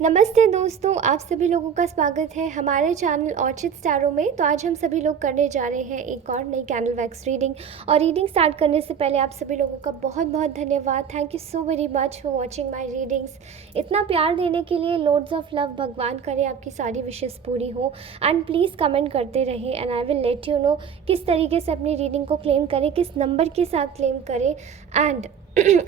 नमस्ते दोस्तों, आप सभी लोगों का स्वागत है हमारे चैनल ऑर्चिड स्टारों में। तो आज हम सभी लोग करने जा रहे हैं एक और नई कैंडल वैक्स रीडिंग। और रीडिंग स्टार्ट करने से पहले आप सभी लोगों का बहुत बहुत धन्यवाद। Thank you so very much for watching my readings. इतना प्यार देने के लिए लोड्स ऑफ लव। भगवान करे आपकी सारी विशेस पूरी हो। एंड प्लीज़ कमेंट करते रहें and I will let you know किस तरीके से अपनी रीडिंग को क्लेम करें, किस नंबर के साथ क्लेम करें। एंड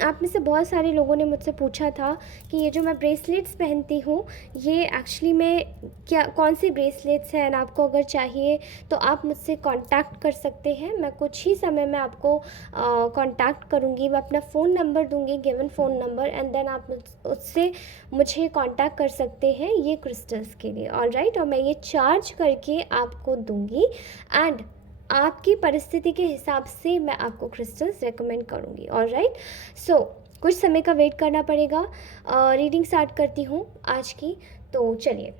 आप में से बहुत सारे लोगों ने मुझसे पूछा था कि ये जो मैं ब्रेसलेट्स पहनती हूँ ये एक्चुअली में क्या कौन सी ब्रेसलेट्स हैं, एंड आपको अगर चाहिए तो आप मुझसे कांटेक्ट कर सकते हैं। मैं कुछ ही समय में आपको कांटेक्ट करूँगी। मैं अपना फ़ोन नंबर दूँगी, given phone number, and then आप उससे मुझे कांटेक्ट कर सकते हैं ये क्रिस्टल्स के लिए। ऑलराइट, और मैं ये चार्ज करके आपको दूँगी एंड आपकी परिस्थिति के हिसाब से मैं आपको क्रिस्टल्स रेकमेंड करूँगी। ऑलराइट, सो कुछ समय का वेट करना पड़ेगा। रीडिंग स्टार्ट करती हूँ आज की। तो चलिए,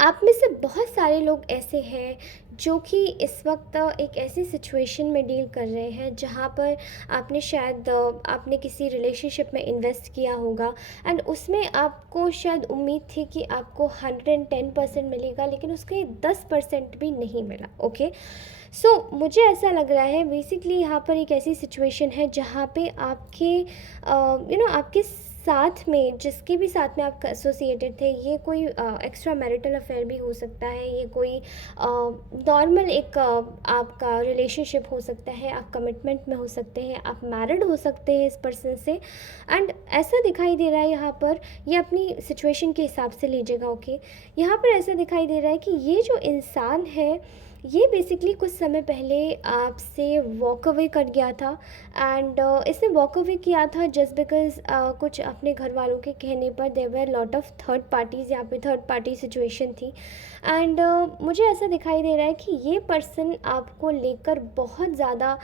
आप में से बहुत सारे लोग ऐसे हैं जो कि इस वक्त एक ऐसी सिचुएशन में डील कर रहे हैं जहाँ पर आपने शायद आपने किसी रिलेशनशिप में इन्वेस्ट किया होगा एंड उसमें आपको शायद उम्मीद थी कि आपको 110% मिलेगा, लेकिन उसके 10% भी नहीं मिला। ओके, सो मुझे ऐसा लग रहा है बेसिकली यहाँ पर एक ऐसी सिचुएशन है जहाँ पे आपके आपके साथ में, जिसके भी साथ में आप एसोसिएटेड थे, ये कोई एक्स्ट्रा मैरिटल अफेयर भी हो सकता है, ये कोई नॉर्मल एक आपका रिलेशनशिप हो सकता है, आप कमिटमेंट में हो सकते हैं, आप मैरिड हो सकते हैं इस पर्सन से। एंड ऐसा दिखाई दे रहा है यहाँ पर, ये अपनी सिचुएशन के हिसाब से लीजिएगा। ओके, यहाँ पर ऐसा दिखाई दे रहा है कि ये जो इंसान है ये बेसिकली कुछ समय पहले आपसे वॉक अवे कर गया था। एंड इसने वॉक अवे किया था जस्ट बिकॉज कुछ अपने घर वालों के कहने पर there were lot of third parties, यहाँ पे थर्ड पार्टी सिचुएशन थी। एंड मुझे ऐसा दिखाई दे रहा है कि ये पर्सन आपको लेकर बहुत ज़्यादा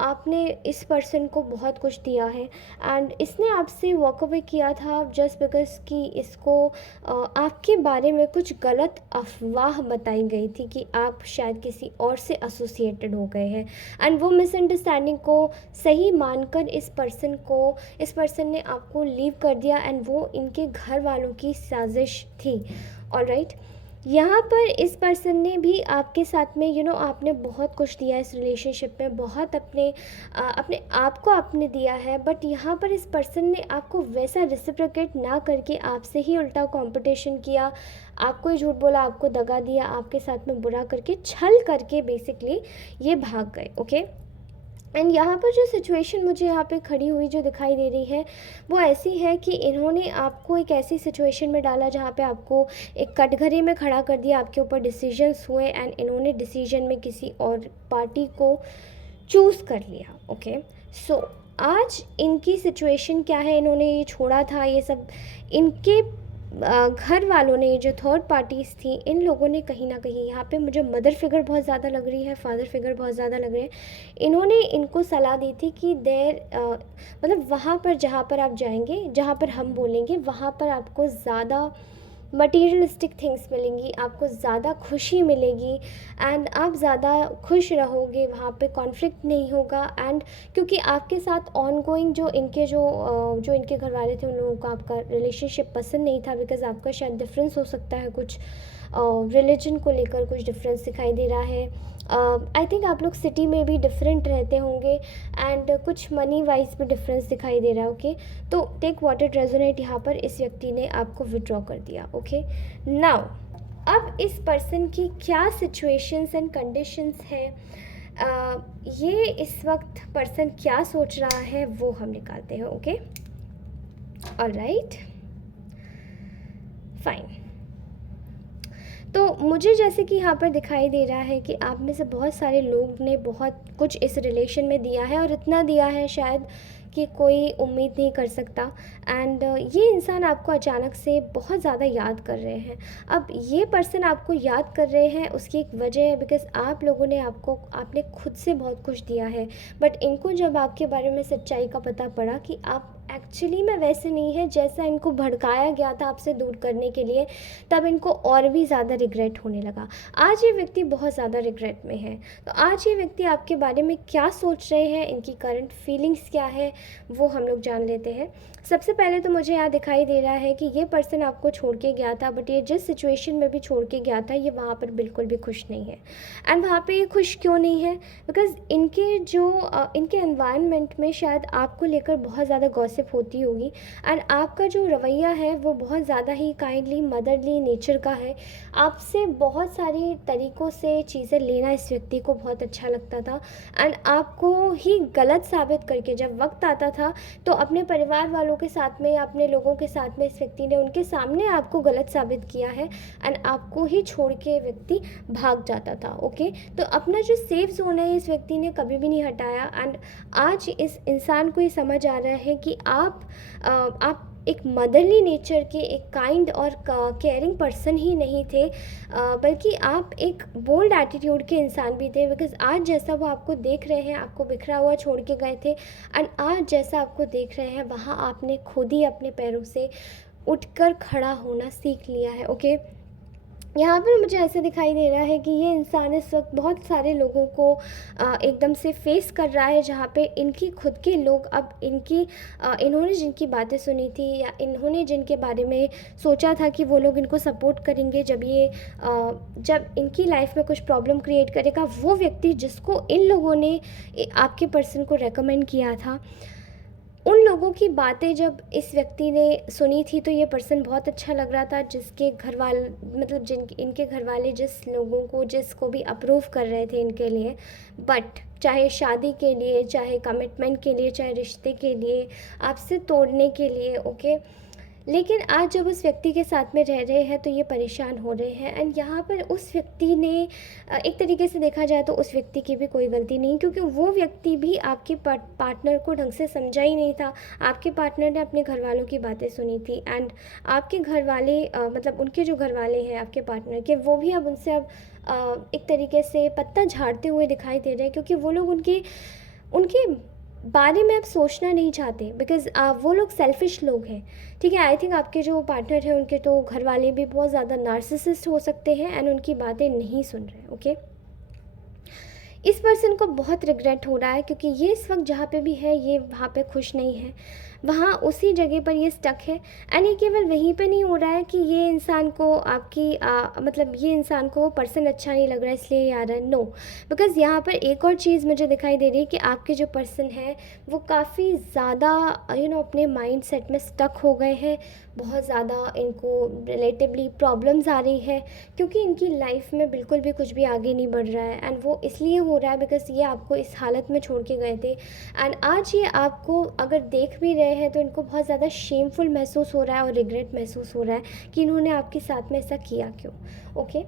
आपने इस पर्सन को बहुत कुछ दिया है एंड इसने आपसे वॉक अवे किया था जस्ट बिकॉज कि इसको आपके बारे में कुछ गलत अफवाह बताई गई थी कि आप शायद किसी और से एसोसिएटेड हो गए हैं। एंड वो मिसअंडरस्टैंडिंग को सही मानकर इस पर्सन ने आपको लीव कर दिया एंड वो इनके घर वालों की साजिश थी। ऑलराइट, यहाँ पर इस पर्सन ने भी आपके साथ में आपने बहुत कुछ दिया इस रिलेशनशिप में, बहुत अपने आप को आपने दिया है, बट यहाँ पर इस पर्सन ने आपको वैसा रिसिप्रोकेट ना करके आपसे ही उल्टा कंपटीशन किया, आपको ही झूठ बोला, आपको दगा दिया, आपके साथ में बुरा करके, छल करके बेसिकली ये भाग गए। ओके, एंड यहाँ पर जो सिचुएशन मुझे यहाँ पे खड़ी हुई जो दिखाई दे रही है वो ऐसी है कि इन्होंने आपको एक ऐसी सिचुएशन में डाला जहाँ पे आपको एक कटघरे में खड़ा कर दिया, आपके ऊपर डिसीजंस हुए एंड इन्होंने डिसीजन में किसी और पार्टी को चूज़ कर लिया। ओके, सो आज इनकी सिचुएशन क्या है, इन्होंने ये छोड़ा था ये सब, इनके घर वालों ने, जो थर्ड पार्टीज़ थी, इन लोगों ने कहीं ना कहीं, यहाँ पे मुझे मदर फिगर बहुत ज़्यादा लग रही है, फादर फिगर बहुत ज़्यादा लग रहे हैं, इन्होंने इनको सलाह दी थी कि मतलब वहाँ पर जहाँ पर आप जाएंगे, जहाँ पर हम बोलेंगे, वहाँ पर आपको ज़्यादा मटीरियलिस्टिक थिंग्स मिलेंगी, आपको ज़्यादा खुशी मिलेगी एंड आप ज़्यादा खुश रहोगे, वहाँ पे कॉन्फ्लिक्ट नहीं होगा। एंड क्योंकि आपके साथ ऑन गोइंग जो इनके घर वाले थे, उन लोगों को आपका रिलेशनशिप पसंद नहीं था, बिकॉज आपका शायद डिफरेंस हो सकता है, कुछ रिलीजन को लेकर कुछ डिफरेंस दिखाई दे रहा है। आई थिंक आप लोग सिटी में भी डिफरेंट रहते होंगे एंड कुछ मनी वाइज भी डिफरेंस दिखाई दे रहा है। ओके, तो टेक व्हाट इट रेजोनेट, यहाँ पर इस व्यक्ति ने आपको विड्रॉ कर दिया। ओके, नाउ अब इस पर्सन की क्या सिचुएशंस एंड कंडीशंस हैं, ये इस वक्त पर्सन क्या सोच रहा है वो हम निकालते हैं। Okay, alright, fine. तो मुझे जैसे कि यहाँ पर दिखाई दे रहा है कि आप में से बहुत सारे लोग ने बहुत कुछ इस रिलेशन में दिया है और इतना दिया है शायद कि कोई उम्मीद नहीं कर सकता। एंड ये इंसान आपको अचानक से बहुत ज़्यादा याद कर रहे हैं। अब ये पर्सन आपको याद कर रहे हैं, उसकी एक वजह है, बिकॉज़ आप लोगों ने आपने खुद से बहुत कुछ दिया है, बट इनको जब आपके बारे में सच्चाई का पता पड़ा कि आप एक्चुअली में वैसे नहीं है जैसा इनको भड़काया गया था आपसे दूर करने के लिए, तब इनको और भी ज़्यादा रिग्रेट होने लगा। आज ये व्यक्ति बहुत ज़्यादा रिग्रेट में है। तो आज ये व्यक्ति आपके बारे में क्या सोच रहे हैं, इनकी करंट फीलिंग्स क्या है, वो हम लोग जान लेते हैं। सबसे पहले तो मुझे यहाँ दिखाई दे रहा है कि ये पर्सन आपको छोड़ के गया था, बट ये जिस सिचुएशन में भी छोड़ के गया था ये वहाँ पर बिल्कुल भी खुश नहीं है। एंड वहाँ पे ये खुश क्यों नहीं है? बिकॉज़ इनके एनवायरनमेंट में शायद आपको लेकर बहुत ज़्यादा गॉसिप होती होगी, एंड आपका जो रवैया है वो बहुत ज़्यादा ही काइंडली मदरली नेचर का है। आपसे बहुत सारी तरीक़ों से चीज़ें लेना इस व्यक्ति को बहुत अच्छा लगता था, एंड आपको ही गलत साबित करके जब वक्त आता था तो अपने परिवार वालों के साथ में या अपने लोगों के साथ में इस व्यक्ति ने उनके सामने आपको गलत साबित किया है, एंड आपको ही छोड़ के व्यक्ति भाग जाता था। ओके, तो अपना जो सेफ जोन है इस व्यक्ति ने कभी भी नहीं हटाया, एंड आज इस इंसान को ये समझ आ रहा है कि आप एक मदरली नेचर के, एक काइंड और केयरिंग पर्सन ही नहीं थे, बल्कि आप एक बोल्ड एटीट्यूड के इंसान भी थे। बिकॉज़ आज जैसा वो आपको देख रहे हैं, आपको बिखरा हुआ छोड़ के गए थे, एंड आज जैसा आपको देख रहे हैं वहाँ आपने खुद ही अपने पैरों से उठकर खड़ा होना सीख लिया है। ओके, यहाँ पर मुझे ऐसे दिखाई दे रहा है कि ये इंसान इस वक्त बहुत सारे लोगों को एकदम से फेस कर रहा है, जहाँ पे इनकी खुद के लोग अब इन्होंने जिनकी बातें सुनी थी या इन्होंने जिनके बारे में सोचा था कि वो लोग इनको सपोर्ट करेंगे जब इनकी लाइफ में कुछ प्रॉब्लम क्रिएट करेगा, वो व्यक्ति जिसको इन लोगों ने आपके पर्सन को रेकमेंड किया था, उन लोगों की बातें जब इस व्यक्ति ने सुनी थी तो ये पर्सन बहुत अच्छा लग रहा था, जिसके घर वाले मतलब इनके घर वाले जिसको भी अप्रूव कर रहे थे इनके लिए, बट चाहे शादी के लिए, चाहे कमिटमेंट के लिए, चाहे रिश्ते के लिए, आपसे तोड़ने के लिए। ओके, लेकिन आज जब उस व्यक्ति के साथ में रह रहे हैं तो ये परेशान हो रहे हैं, एंड यहाँ पर उस व्यक्ति ने एक तरीके से देखा जाए तो उस व्यक्ति की भी कोई गलती नहीं, क्योंकि वो व्यक्ति भी आपके पार्टनर को ढंग से समझा ही नहीं था। आपके पार्टनर ने अपने घर वालों की बातें सुनी थी, एंड आपके घर वाले मतलब उनके जो घर वाले हैं आपके पार्टनर के, वो भी अब उनसे एक तरीके से पत्ता झाड़ते हुए दिखाई दे रहे हैं, क्योंकि वो लोग उनके बारे में आप सोचना नहीं चाहते। बिकॉज़ वो लोग सेल्फिश लोग हैं, ठीक है। आई थिंक आपके जो पार्टनर हैं उनके तो घर वाले भी बहुत ज़्यादा नार्सिसिस्ट हो सकते हैं, एंड उनकी बातें नहीं सुन रहे। ओके, इस पर्सन को बहुत रिग्रेट हो रहा है, क्योंकि ये इस वक्त जहाँ पे भी है ये वहाँ पे खुश नहीं है, वहाँ उसी जगह पर ये स्टक है। एंड ये केवल वहीं पे नहीं हो रहा है कि ये इंसान को मतलब ये इंसान को वो पर्सन अच्छा नहीं लग रहा है इसलिए ये आ रहा है, नो। बिकॉज़ यहाँ पर एक और चीज़ मुझे दिखाई दे रही है कि आपके जो पर्सन है वो काफ़ी ज़्यादा अपने माइंड सेट में स्टक हो गए हैं। बहुत ज़्यादा इनको रिलेटिवली प्रॉब्लम्स आ रही है, क्योंकि इनकी लाइफ में बिल्कुल भी कुछ भी आगे नहीं बढ़ रहा है, एंड वो इसलिए हो रहा है बिकॉज़ ये आपको इस हालत में छोड़ के गए थे। एंड आज ये आपको अगर देख भी रहे हैं तो इनको बहुत ज़्यादा शेमफुल महसूस हो रहा है और रिग्रेट महसूस हो रहा है कि इन्होंने आपके साथ में ऐसा किया क्यों। ओके,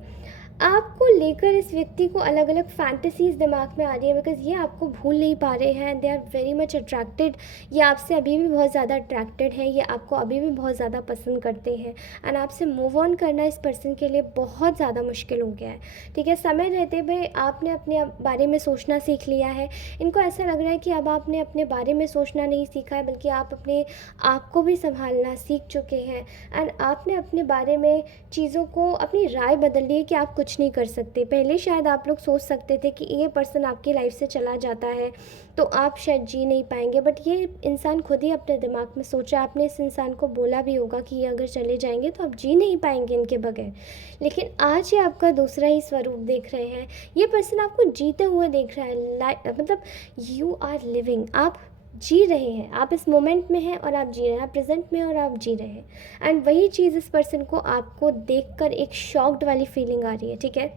आपको लेकर इस व्यक्ति को अलग अलग फैंटेसीज़ दिमाग में आ रही है, बिकॉज़ ये आपको भूल नहीं पा रहे हैं। They are very much attracted, ये आपसे अभी भी बहुत ज़्यादा अट्रैक्टेड हैं, ये आपको अभी भी बहुत ज़्यादा पसंद करते हैं, एंड आपसे मूव ऑन करना इस पर्सन के लिए बहुत ज़्यादा मुश्किल हो गया है। ठीक है, समय रहते हुए आपने अपने बारे में सोचना सीख लिया है। इनको ऐसा लग रहा है कि अब आपने अपने बारे में सोचना नहीं सीखा है, बल्कि आप अपने आप को भी संभालना सीख चुके हैं, एंड आपने अपने बारे में चीज़ों को अपनी राय बदल ली है कि आप कुछ नहीं कर सकते। पहले शायद आप लोग सोच सकते थे कि ये पर्सन आपकी लाइफ से चला जाता है तो आप शायद जी नहीं पाएंगे, बट ये इंसान खुद ही अपने दिमाग में सोचा। आपने इस इंसान को बोला भी होगा कि ये अगर चले जाएंगे तो आप जी नहीं पाएंगे इनके बगैर, लेकिन आज ये आपका दूसरा ही स्वरूप देख रहे हैं। ये पर्सन आपको जीते हुए देख रहा है, मतलब यू आर लिविंग, आप जी रहे हैं, आप इस मोमेंट में हैं और आप जी रहे हैं, आप प्रेजेंट में हैं और आप जी रहे हैं। एंड वही चीज़ इस पर्सन को आपको देखकर एक शॉक्ड वाली फीलिंग आ रही है। ठीक है,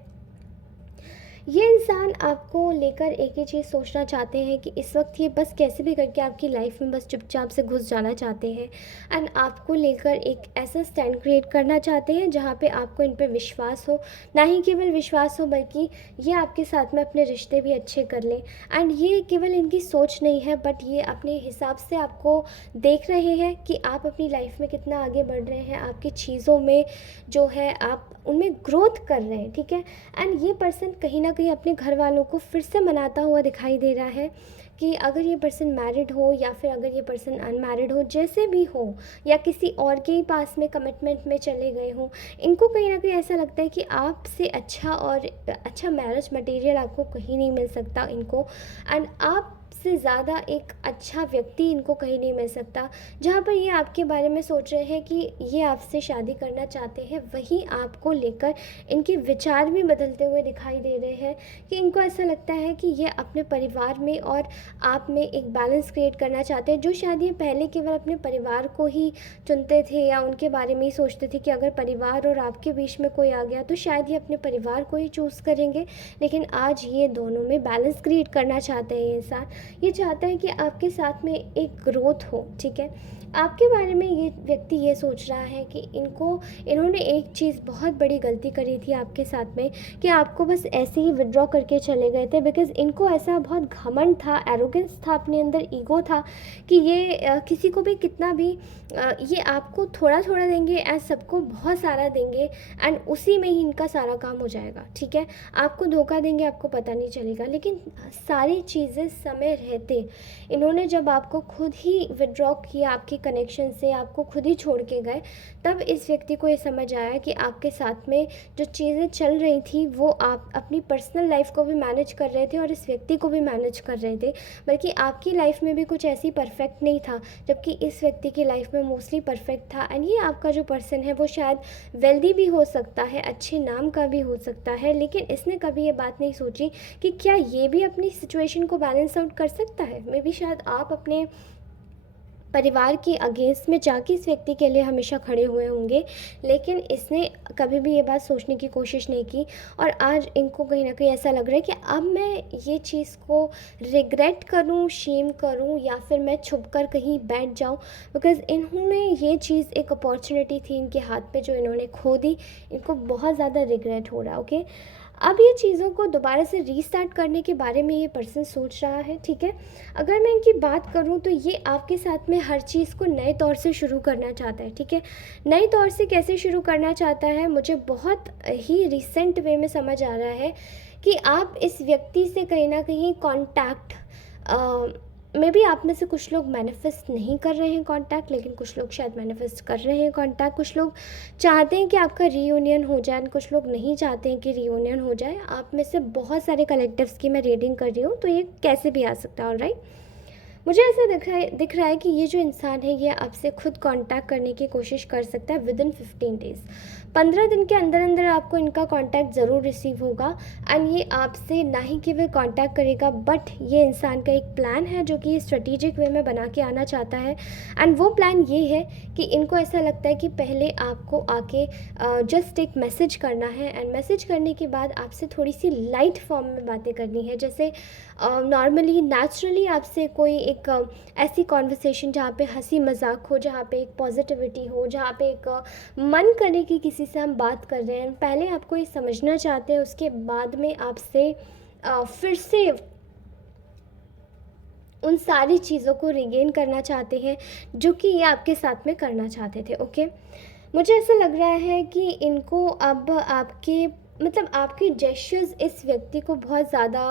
ये इंसान आपको लेकर एक ही चीज़ सोचना चाहते हैं कि इस वक्त ये बस कैसे भी करके आपकी लाइफ में बस चुपचाप से घुस जाना चाहते हैं, एंड आपको लेकर एक ऐसा स्टैंड क्रिएट करना चाहते हैं जहाँ पे आपको इन पे विश्वास हो, ना ही केवल विश्वास हो बल्कि ये आपके साथ में अपने रिश्ते भी अच्छे कर लें। एंड ये केवल इनकी सोच नहीं है, बट ये अपने हिसाब से आपको देख रहे हैं कि आप अपनी लाइफ में कितना आगे बढ़ रहे हैं, आपकी चीज़ों में जो है आप उनमें ग्रोथ कर रहे हैं। ठीक है, एंड ये पर्सन कहीं ना न कहीं अपने घर वालों को फिर से मनाता हुआ दिखाई दे रहा है कि अगर ये पर्सन मैरिड हो या फिर अगर ये पर्सन अनमैरिड हो, जैसे भी हो, या किसी और के ही पास में कमिटमेंट में चले गए हों, इनको कहीं न कहीं ऐसा लगता है कि आपसे अच्छा और अच्छा मैरिज मटेरियल आपको कहीं नहीं मिल सकता इनको, एंड आपसे ज़्यादा एक अच्छा व्यक्ति इनको कहीं नहीं मिल सकता। जहाँ पर ये आपके बारे में सोच रहे हैं कि ये आपसे शादी करना चाहते हैं, वहीं आपको लेकर इनके विचार भी बदलते हुए दिखाई दे रहे हैं कि इनको ऐसा लगता है कि ये अपने परिवार में और आप में एक बैलेंस क्रिएट करना चाहते हैं। जो शायद ये पहले केवल अपने परिवार को ही चुनते थे या उनके बारे में ही सोचते थे कि अगर परिवार और आपके बीच में कोई आ गया तो शायद ये अपने परिवार को ही चूज़ करेंगे, लेकिन आज ये दोनों में बैलेंस क्रिएट करना चाहते हैं। ये इंसान ये चाहता है कि आपके साथ में एक ग्रोथ हो, ठीक है। आपके बारे में ये व्यक्ति ये सोच रहा है कि इन्होंने एक चीज़ बहुत बड़ी गलती करी थी आपके साथ में, कि आपको बस ऐसे ही विड्रॉ करके चले गए थे, बिकॉज़ इनको ऐसा बहुत घमंड था, एरोगेंस था, अपने अंदर ईगो था कि ये किसी को भी कितना भी ये आपको थोड़ा थोड़ा देंगे एंड सबको बहुत सारा देंगे, एंड उसी में ही इनका सारा काम हो जाएगा, ठीक है। आपको धोखा देंगे, आपको पता नहीं चलेगा, लेकिन सारी चीज़ें समय रहते इन्होंने जब आपको खुद ही विड्रॉ किया आपके कनेक्शन से, आपको खुद ही छोड़ के गए, तब इस व्यक्ति को ये समझ आया कि आपके साथ में जो चीज़ें चल रही थी वो आप अपनी पर्सनल लाइफ को भी मैनेज कर रहे थे और इस व्यक्ति को भी मैनेज कर रहे थे, बल्कि आपकी लाइफ में भी कुछ ऐसी परफेक्ट नहीं था, जबकि इस व्यक्ति की लाइफ में मोस्टली परफेक्ट था। एंड ये आपका जो पर्सन है वो शायद वेल्दी भी हो सकता है, अच्छे नाम का भी हो सकता है, लेकिन इसने कभी ये बात नहीं सोची कि क्या ये भी अपनी सिचुएशन को बैलेंस आउट कर सकता है। मे बी शायद आप अपने परिवार के अगेंस्ट में जाके इस व्यक्ति के लिए हमेशा खड़े हुए होंगे, लेकिन इसने कभी भी ये बात सोचने की कोशिश नहीं की, और आज इनको कहीं ना कहीं ऐसा लग रहा है कि अब मैं ये चीज़ को रिग्रेट करूं, शेम करूं, या फिर मैं छुप कर कहीं बैठ जाऊं, बिकॉज़ इन्होंने ये चीज़ एक अपॉर्चुनिटी थी इनके हाथ पे जो इन्होंने खो दी। इनको बहुत ज़्यादा रिग्रेट हो रहा है, ओके। अब ये चीज़ों को दोबारा से रीस्टार्ट करने के बारे में ये पर्सन सोच रहा है, ठीक है। अगर मैं इनकी बात करूं तो ये आपके साथ में हर चीज़ को नए तौर से शुरू करना चाहता है, ठीक है। नए तौर से कैसे शुरू करना चाहता है, मुझे बहुत ही रिसेंट वे में समझ आ रहा है कि आप इस व्यक्ति से कहीं ना कहीं कांटेक्ट, मे बी आप में से कुछ लोग मैनिफेस्ट नहीं कर रहे हैं कांटेक्ट, लेकिन कुछ लोग शायद मैनिफेस्ट कर रहे हैं कांटेक्ट। कुछ लोग चाहते हैं कि आपका रीयूनियन हो जाए, कुछ लोग नहीं चाहते हैं कि रीयूनियन हो जाए। आप में से बहुत सारे कलेक्टिव्स की मैं रीडिंग कर रही हूँ, तो ये कैसे भी आ सकता है, ऑलराइट। मुझे ऐसा दिख रहा है कि ये जो इंसान है ये आपसे खुद कांटेक्ट करने की कोशिश कर सकता है विद इन 15 डेज़। 15 दिन के अंदर अंदर आपको इनका कांटेक्ट ज़रूर रिसीव होगा, एंड ये आपसे ना ही केवल कांटेक्ट करेगा, बट ये इंसान का एक प्लान है जो कि ये स्ट्रेटेजिक वे में बना के आना चाहता है। एंड वो प्लान ये है कि इनको ऐसा लगता है कि पहले आपको आके जस्ट एक मैसेज करना है, एंड मैसेज करने के बाद आपसे थोड़ी सी लाइट फॉर्म में बातें करनी है, जैसे नॉर्मली नेचुरली आपसे कोई एक ऐसी कॉन्वर्सेशन जहाँ पे हंसी मजाक हो, जहाँ पे एक पॉजिटिविटी हो, जहाँ पे एक मन करे कि किसी से हम बात कर रहे हैं। पहले आपको ये समझना चाहते हैं, उसके बाद में आपसे फिर से उन सारी चीज़ों को रिगेन करना चाहते हैं जो कि ये आपके साथ में करना चाहते थे, ओके। मुझे ऐसा लग रहा है कि इनको अब आपके मतलब आपके जेस्चर्स इस व्यक्ति को बहुत ज़्यादा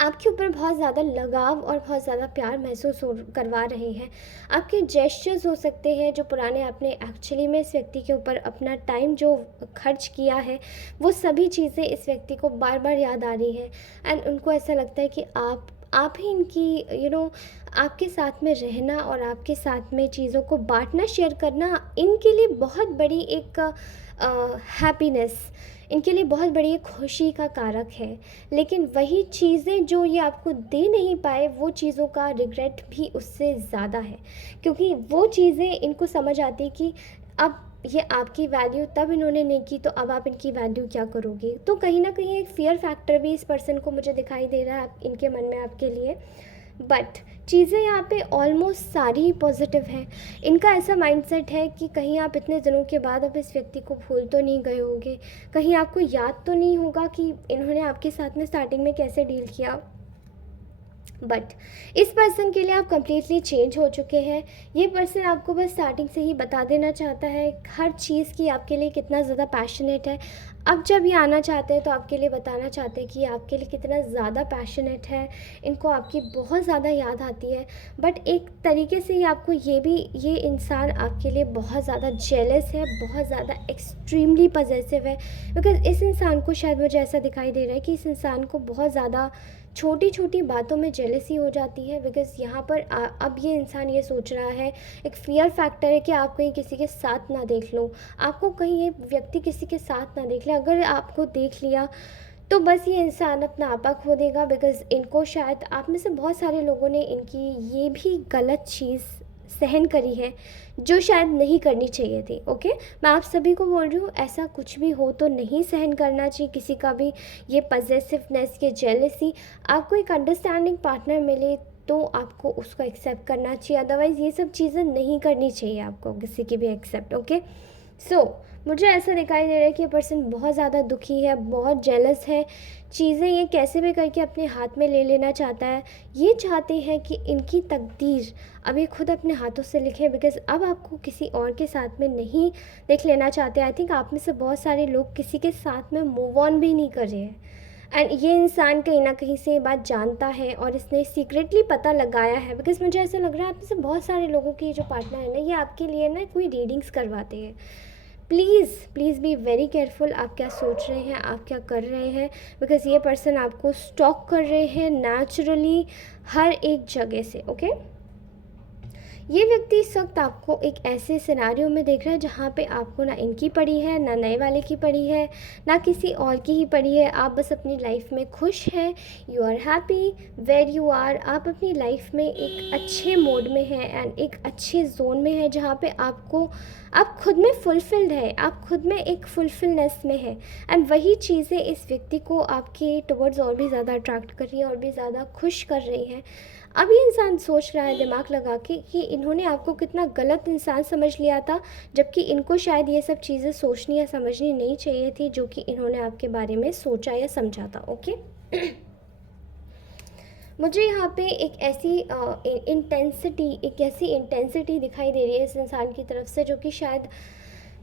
आपके ऊपर बहुत ज़्यादा लगाव और बहुत ज़्यादा प्यार महसूस हो करवा रहे हैं। आपके जेस्चर्स हो सकते हैं जो पुराने आपने एक्चुअली में इस व्यक्ति के ऊपर अपना टाइम जो खर्च किया है, वो सभी चीज़ें इस व्यक्ति को बार बार याद आ रही हैं, एंड उनको ऐसा लगता है कि आप ही इनकी आपके साथ में रहना और आपके साथ में चीज़ों को बांटना, शेयर करना इनके लिए बहुत बड़ी एक हैप्पीनेस, इनके लिए बहुत बड़ी एक खुशी का कारक है। लेकिन वही चीज़ें जो ये आपको दे नहीं पाए, वो चीज़ों का रिग्रेट भी उससे ज़्यादा है, क्योंकि वो चीज़ें इनको समझ आती कि अब ये आपकी वैल्यू तब इन्होंने नहीं की, तो अब आप इनकी वैल्यू क्या करोगे। तो कहीं ना कहीं एक फ़ियर फैक्टर भी इस पर्सन को मुझे दिखाई दे रहा है इनके मन में आपके लिए, बट चीज़ें यहाँ पे ऑलमोस्ट सारी ही पॉजिटिव हैं। इनका ऐसा माइंडसेट है कि कहीं आप इतने दिनों के बाद अब इस व्यक्ति को भूल तो नहीं गए होंगे, कहीं आपको याद तो नहीं होगा कि इन्होंने आपके साथ में स्टार्टिंग में कैसे डील किया। बट इस पर्सन के लिए आप कंप्लीटली चेंज हो चुके हैं। ये पर्सन आपको बस स्टार्टिंग से ही बता देना चाहता है हर चीज़ की आपके लिए कितना ज़्यादा पैशनेट है। अब जब ये आना चाहते हैं तो आपके लिए बताना चाहते हैं कि ये आपके लिए कितना ज़्यादा पैशनेट है, इनको आपकी बहुत ज़्यादा याद आती है। बट एक तरीके से आपको ये इंसान आपके लिए बहुत ज़्यादा जेलस है, बहुत ज़्यादा एक्सट्रीमली पॉसेसिव है। बिकॉज़ इस इंसान को शायद मुझे ऐसा दिखाई दे रहा है कि इस इंसान को बहुत ज़्यादा छोटी छोटी बातों में जेलसी हो जाती है। बिकॉज़ यहाँ पर अब ये इंसान ये सोच रहा है, एक फ़ियर फैक्टर है कि आप कहीं किसी के साथ ना देख लो, आपको कहीं ये व्यक्ति किसी के साथ ना देख ले। अगर आपको देख लिया तो बस ये इंसान अपना आपा खो देगा। बिकॉज़ इनको शायद आप में से बहुत सारे लोगों ने इनकी ये भी गलत चीज़ सहन करी है जो शायद नहीं करनी चाहिए थी। ओके, मैं आप सभी को बोल रही हूँ, ऐसा कुछ भी हो तो नहीं सहन करना चाहिए किसी का भी ये पजेसिवनेस, ये जेलसी। आपको एक अंडरस्टैंडिंग पार्टनर मिले तो आपको उसको एक्सेप्ट करना चाहिए, अदरवाइज़ ये सब चीज़ें नहीं करनी चाहिए आपको किसी की भी एक्सेप्ट। ओके, सो मुझे ऐसा दिखाई दे रहा है कि ये पर्सन बहुत ज़्यादा दुखी है, बहुत जेलस है, चीज़ें ये कैसे भी करके अपने हाथ में ले लेना चाहता है। ये चाहते हैं कि इनकी तकदीर अब ये खुद अपने हाथों से लिखे। बिकॉज़ अब आपको किसी और के साथ में नहीं देख लेना चाहते। आई थिंक आप में से बहुत सारे लोग किसी के साथ में मूव ऑन भी नहीं कर रहे हैं। एंड ये इंसान कहीं ना कहीं से ये बात जानता है और इसने सीक्रेटली पता लगाया है। बिकॉज़ मुझे ऐसा लग रहा है आप में से बहुत सारे लोगों की जो पार्टनर है ना, ये आपके लिए ना कोई रीडिंग्स करवाते हैं। Please please be very careful, आप क्या सोच रहे हैं, आप क्या कर रहे हैं। बिकॉज़ ये पर्सन आपको स्टॉक कर रहे हैं नेचुरली हर एक जगह से। ओके, ये व्यक्ति इस वक्त आपको एक ऐसे सिनारियो में देख रहा है जहाँ पे आपको ना इनकी पड़ी है, ना नए वाले की पड़ी है, ना किसी और की ही पड़ी है। आप बस अपनी लाइफ में खुश हैं, you are happy where you are. आप अपनी लाइफ में एक अच्छे मोड में हैं एंड एक अच्छे जोन में है जहाँ पे आप खुद में फुलफिल्ड है, आप खुद में एक फुलफिलनेस में है। एंड वही चीज़ें इस व्यक्ति को आपके टुवर्ड्स और भी ज़्यादा अट्रैक्ट कर रही हैं और भी ज़्यादा खुश कर रही हैं। अब ये इंसान सोच रहा है दिमाग लगा के कि इन्होंने आपको कितना गलत इंसान समझ लिया था, जबकि इनको शायद ये सब चीज़ें सोचनी या समझनी नहीं चाहिए थी जो कि इन्होंने आपके बारे में सोचा या समझा था। ओके, मुझे यहाँ पे एक ऐसी इंटेंसिटी दिखाई दे रही है इस इंसान की तरफ से, जो कि शायद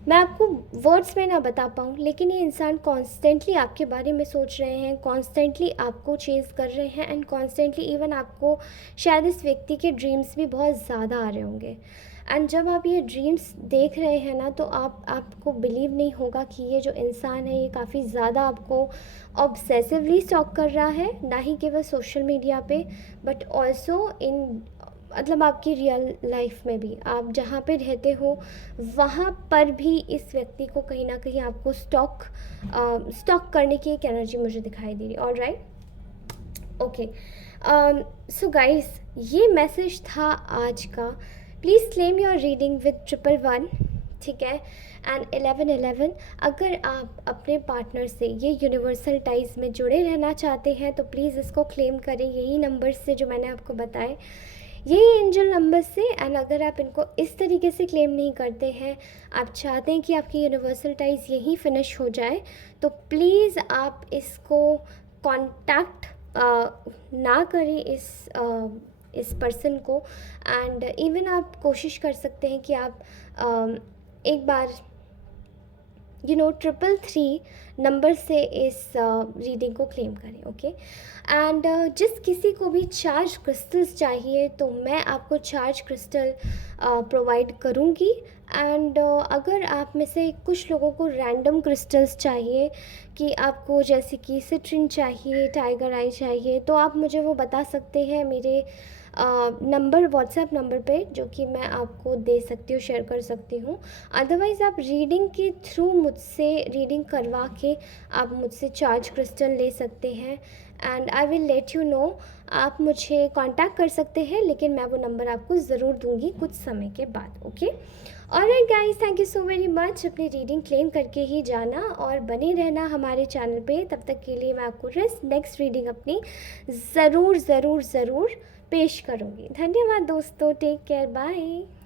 मैं आपको वर्ड्स में ना बता पाऊँ। लेकिन ये इंसान कॉन्स्टेंटली आपके बारे में सोच रहे हैं, कॉन्स्टेंटली आपको चेज़ कर रहे हैं एंड कॉन्स्टेंटली इवन आपको शायद इस व्यक्ति के ड्रीम्स भी बहुत ज़्यादा आ रहे होंगे। एंड जब आप ये ड्रीम्स देख रहे हैं ना, तो आपको बिलीव नहीं होगा कि ये जो इंसान है ये काफ़ी ज़्यादा आपको ऑब्सेसिवली स्टॉक कर रहा है, ना ही केवल सोशल मीडिया पे बट ऑल्सो इन मतलब आपकी रियल लाइफ में भी। आप जहाँ पे रहते हो वहाँ पर भी इस व्यक्ति को कहीं ना कहीं आपको स्टॉक करने की एक एनर्जी मुझे दिखाई दे रही है। ऑलराइट, ओके, सो गाइस, ये मैसेज था आज का। Please claim your reading with 111, ठीक है, एंड 1111। अगर आप अपने पार्टनर से ये यूनिवर्सल टाइज में जुड़े रहना चाहते हैं तो प्लीज़ इसको क्लेम करें यही नंबर से जो मैंने आपको बताए, यही एंजल नंबर से। एंड अगर आप इनको इस तरीके से क्लेम नहीं करते हैं, आप चाहते हैं कि आपकी यूनिवर्सल टाइज यहीं फिनिश हो जाए, तो प्लीज़ आप इसको कांटेक्ट ना करें इस पर्सन को। एंड इवन आप कोशिश कर सकते हैं कि आप एक बार 333 नंबर से इस रीडिंग को क्लेम करें। ओके, एंड जिस किसी को भी चार्ज क्रिस्टल्स चाहिए तो मैं आपको चार्ज क्रिस्टल प्रोवाइड करूँगी। एंड अगर आप में से कुछ लोगों को रैंडम क्रिस्टल्स चाहिए, कि आपको जैसे कि सिट्रिन चाहिए, टाइगर आई चाहिए, तो आप मुझे वो बता सकते हैं मेरे व्हाट्सएप नंबर पे, जो कि मैं आपको दे सकती हूँ, शेयर कर सकती हूँ। अदरवाइज़ आप रीडिंग के थ्रू मुझसे रीडिंग करवा के आप मुझसे चार्ज क्रिस्टल ले सकते हैं and I will let you know. आप मुझे कांटेक्ट कर सकते हैं, लेकिन मैं वो नंबर आपको ज़रूर दूंगी कुछ समय के बाद। Okay, alright guys, thank you so very much. अपनी रीडिंग क्लेम करके ही जाना और बने रहना हमारे चैनल पे। तब तक के लिए मैं आपको नेक्स्ट रीडिंग अपनी ज़रूर पेश करूँगी। धन्यवाद दोस्तों, टेक केयर, बाय।